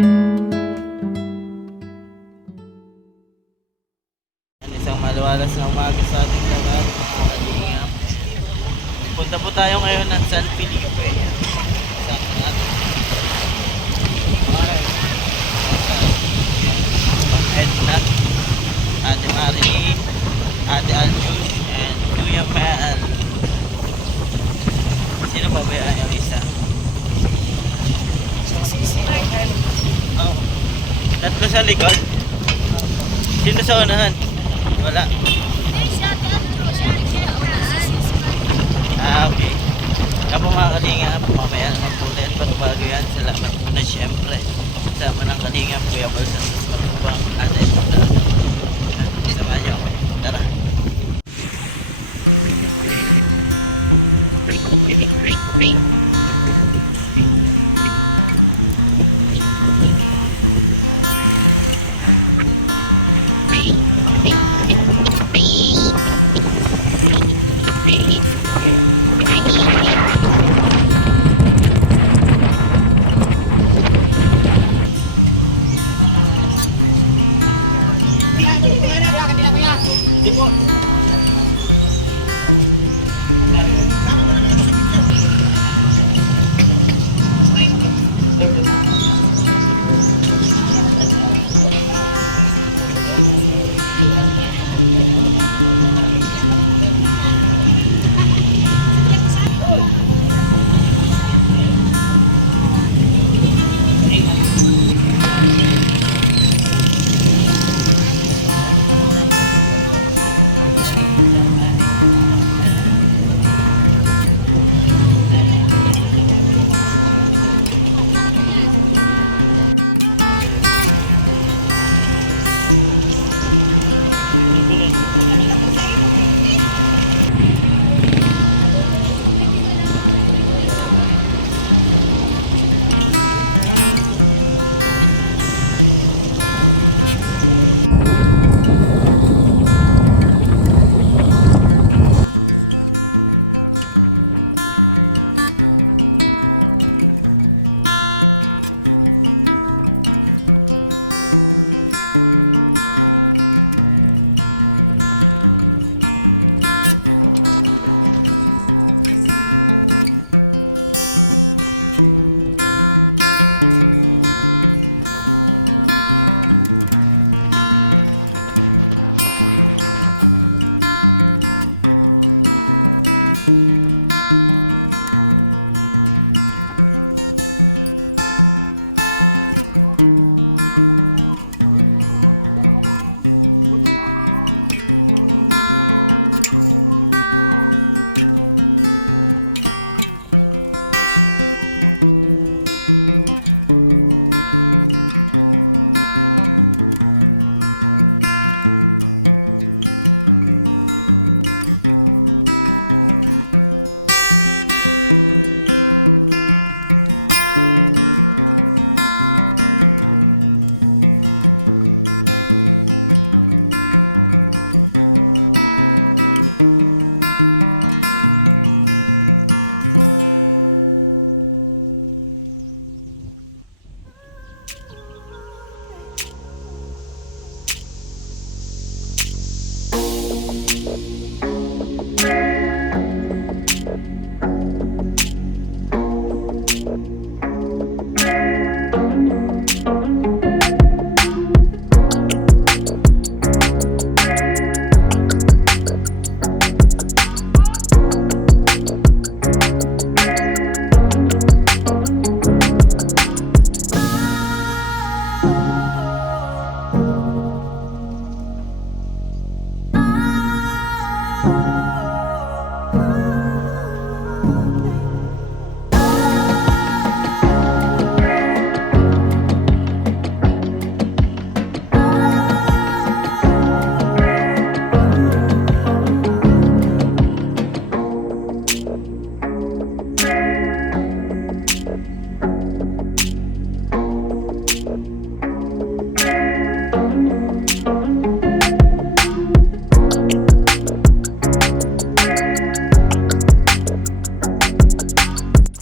Isang maluwalas na umaga sa ating lahat, mga kalingap. Punta po tayo ngayon ng San Felipe. Saan natin? Edna, Ate Marie, Ate Aljus, and Kuya Mel. Sino ba ba yung isa? Oh. Tatlo sa likod? Sino sa unahan? Wala. Okay. Kapo mga kalingap, mamaya naman po ulit pagbago yan. Salamat po na syempre. Sama ng kalingap, Kuya Bal Santos Matubang, at ito na. Samahan niyo ako. Tara.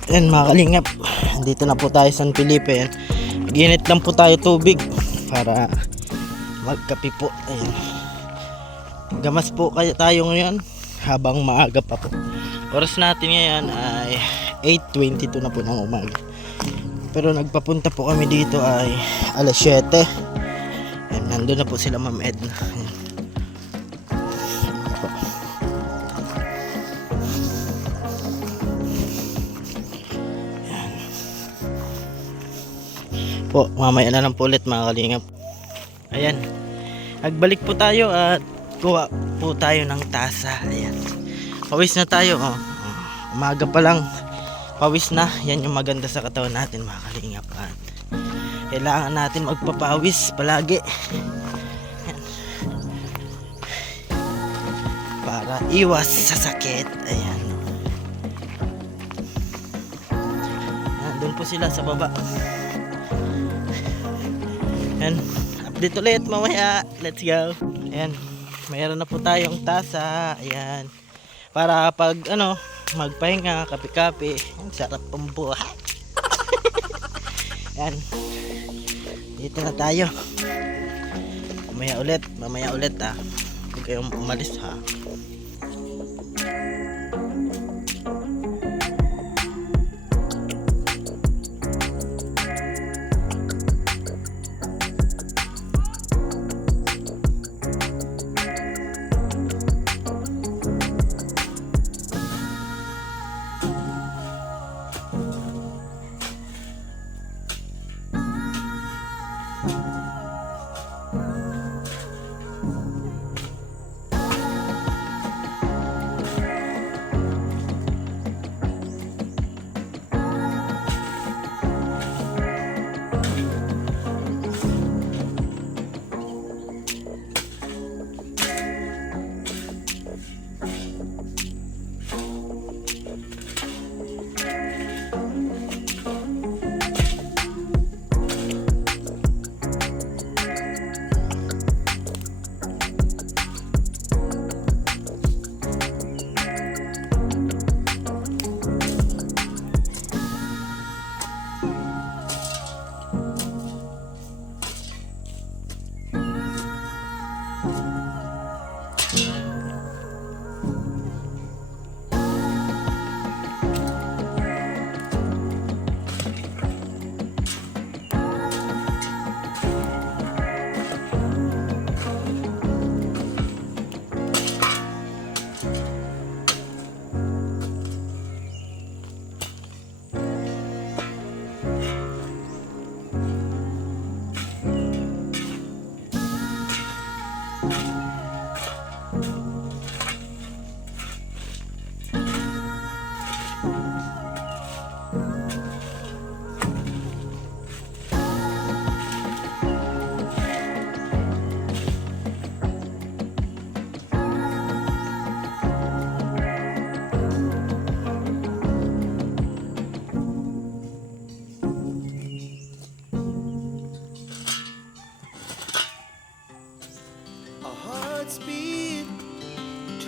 Ayan mga kalingap, dito na po tayo sa San Felipe. Ginit lang po tayo tubig para magkape po. Ayan. Gamas po kaya tayo ngayon habang maaga pa po. Oras natin ngayon ay 8:22 na po ng umaga. Pero nagpapunta po kami dito ay alas 7. Ayan, nandun na po sila Ma'am Edna. Ayan. Ayan. Po, mamaya na lang po ulit mga kalingap. Ayan. Nagbalik po tayo at kuha po tayo ng tasa. Ayan. Pawis na tayo. Oh. Umaga pa lang. Pawis na. Yan yung maganda sa katawan natin mga kalingap. At kailangan natin magpapawis palagi. Ayan. Para iwas sa sakit. Ayan. Ayan. Doon po sila sa baba. Ayan. Update ulit mamaya. Let's go. Ayan. Mayroon na po tayong tasa. Ayan. Para pag magpahinga, kape-kape. Ang sarap pang buhay. Ayan. Dito na tayo. Mamaya ulit ha. Huwag kayong umalis ha.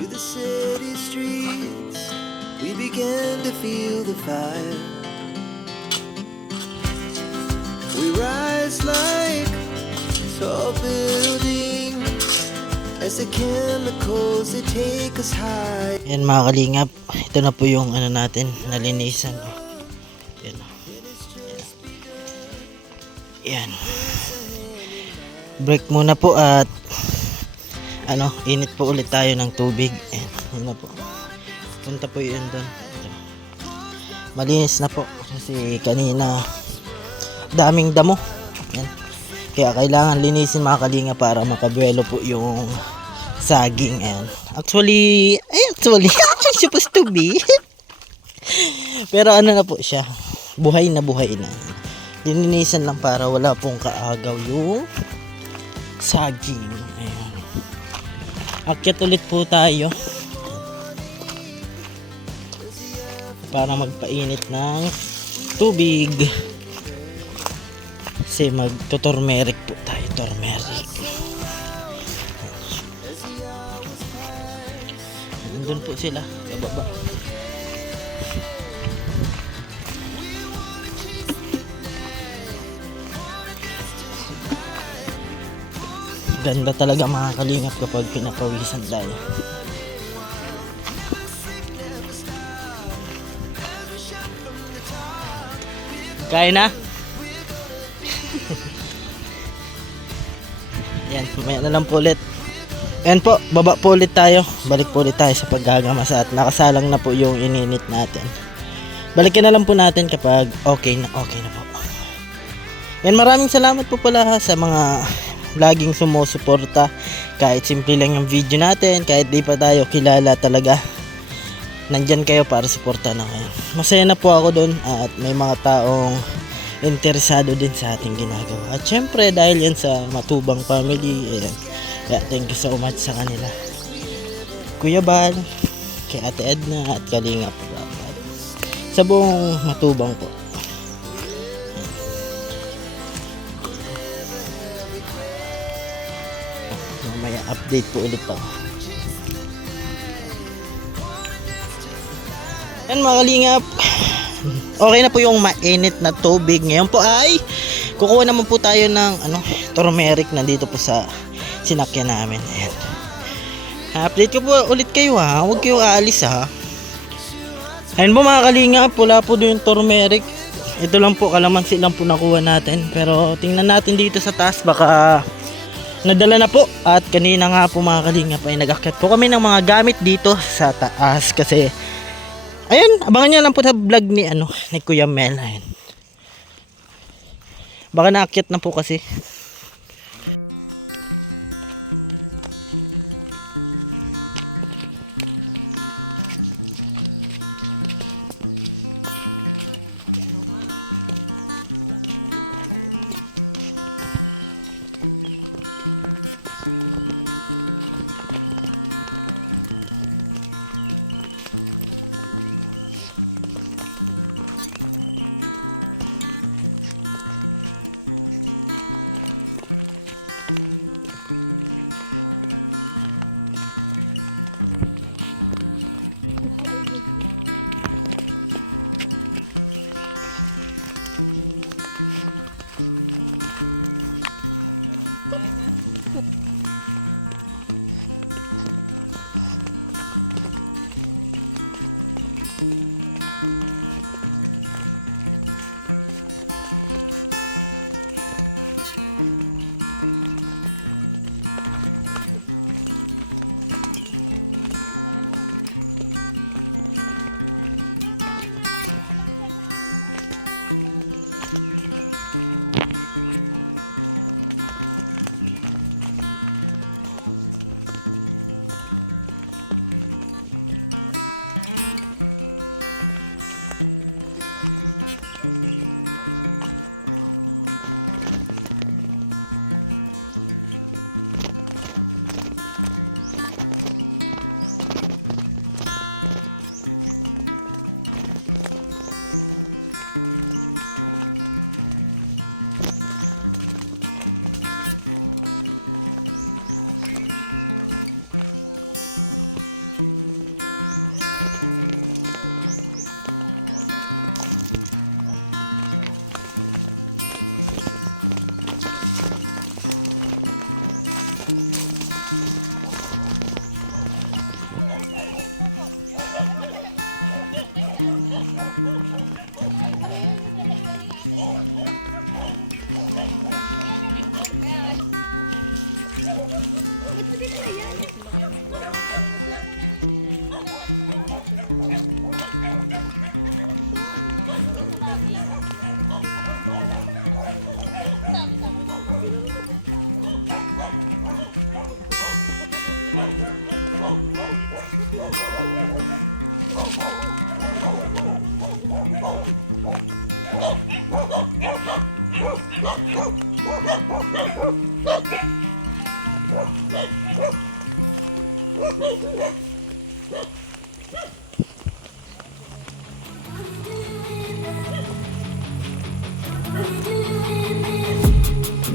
To the city streets, we began to feel the fire. We rise like tall buildings as the chemicals they take us high. Yan mga kalingap, ito na po yung natin, nalinisan. Yan. Yan. Break muna po at init po ulit tayo ng tubig. Yan na po. Punta po yun doon. Malinis na po kasi kanina daming damo. Yan. Kaya kailangan linisin mga kalinga para makabuelo po yung saging. Ayan. Actually supposed to be. Pero na po siya. Buhay na. Lininisan lang para wala pong kaagaw yung saging. Ayan. Akyat ulit po tayo para magpainit ng tubig kasi magto-turmeric po tayo. Turmeric. Nandun po sila sa baba. Ganda talaga mga kalingap kapag pinapawisan tayo. Kaya na? Yan, mamaya na lang po ulit. Ayan po, baba po ulit tayo. Balik po ulit tayo sa paggagamasa at nakasalang na po yung ininit natin. Balikan na lang po natin kapag okay na po. Yan, maraming salamat po pala sa mga laging sumusuporta. Kahit simple lang yung video natin, kahit di pa tayo kilala talaga, nandyan kayo para suporta na kayo. Masaya na po ako doon at may mga taong interesado din sa ating ginagawa. At syempre dahil yan sa Matubang family, ayan. Kaya thank you so much sa kanila. Kuya Bal, kay Ate Edna at Kalingap sa buong Matubang po. Mamaya update po ulit ako. Yan mga kalingap, okay na po yung mainit na tubig. Ngayon po ay kukuha naman po tayo ng turmeric na dito po sa sinakyan namin. Ayan. Update ko po ulit kayo ha, huwag kayo aalis ha. Ayun po mga kalingap, wala po doon yung turmeric. Ito lang po, kalamansi lang po nakuha natin. Pero tingnan natin dito sa taas, baka nadala na po. At kanina nga po mga kalingap ay nag-akyat po kami ng mga gamit dito sa taas. Kasi ayun, abangan nyo lang po sa vlog ni Kuya Mel. Ayun. Baka naakyat na po kasi.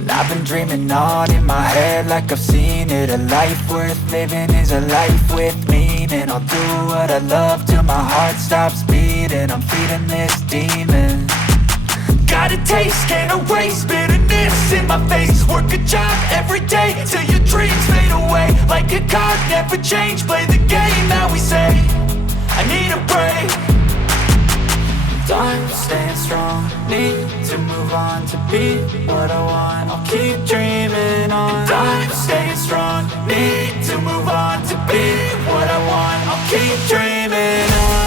I've been dreaming on in my head like I've seen it. A life worth living is a life with meaning. I'll do what I love till my heart stops beating. I'm feeding this demon. Got a taste, can't erase bitterness in my face. Work a job, every day till your dreams fade away. Like a card, never change. Play the game that we say. I need a break. Time staying strong. Need to move on to be what I want. I'll keep dreaming on. Time staying strong. Need to move on to be what I want. I'll keep dreaming on.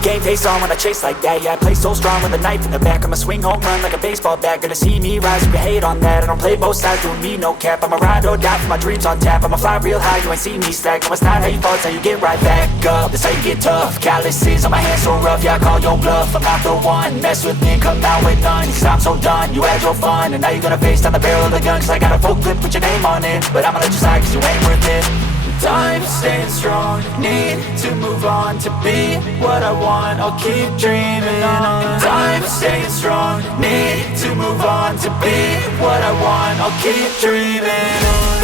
Game face on when I chase like that. Yeah, I play so strong with a knife in the back. I'ma swing home run like a baseball bat. Gonna see me rise if you hate on that. I don't play both sides, doing me no cap. I'ma ride or die for my dreams on tap. I'ma fly real high, you ain't see me slack. No, it's not how you fall, it's how you get right back up. That's how you get tough. Calluses on my hands so rough, yeah, I call your bluff. I'm not the one, mess with me and come out with none. Cause I'm so done, you had your fun. And now you're gonna face down the barrel of the gun. Cause I got a full clip, put your name on it. But I'ma let you slide cause you ain't worth it. Time staying strong, need to move on to be what I want. I'll keep dreaming on. Time staying strong, need to move on to be what I want. I'll keep dreaming on.